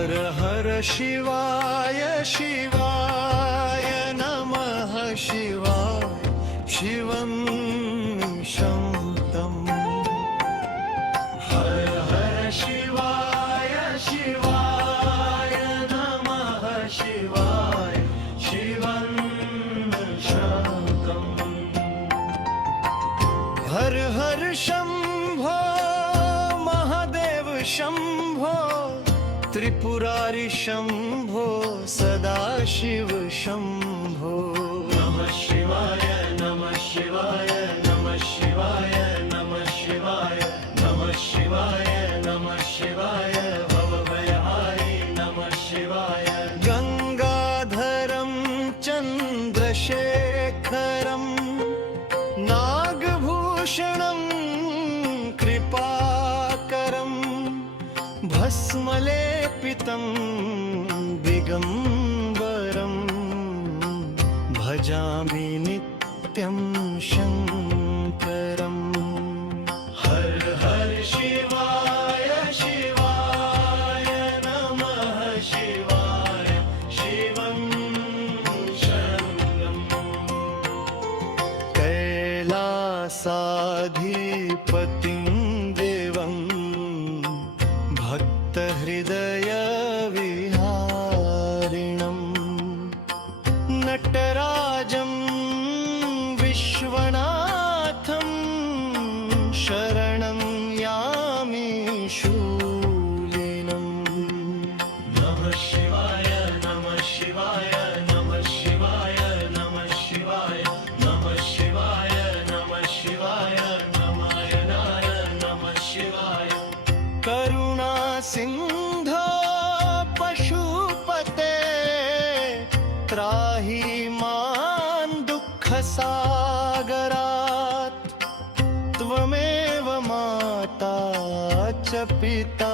हर हर शिवाय शिवाय नमः शिवाय शिवं शान्तम् हर हर शिवाय शिवाय नमः शिवाय शिवं शान्तम् हर हर शंभो महादेव शंभो त्रिपुरारी शंभो सदाशिव शंभो नमः शिवाय नमः शिवाय नमः शिवाय नमः शिवाय नमः शिवाय नमः शिवाय भवभयहारी नमः शिवाय गंगाधरं चंद्रशेखरं नागभूषणं कृपाकरं भस्मलेपितं दिगंबरं भजामि नित्यं शंकरं हर हर शिवाय शिवाय नमः शिवाय शिवं शरणं कैलासाधिपतिं देवं भक्तहृदयविहारिणं नटराजं विश्वनाथं शरणं यामि शूलिनं नमः शिवाय नमः शिवाय नमः शिवाय नमः शिवाय नमः शिवाय नमः शिवाय नमायनाय नमः शिवाय करुणा सिंधो पशुपते त्राहि मां दुःखसागरात् त्वमेव माता च पिता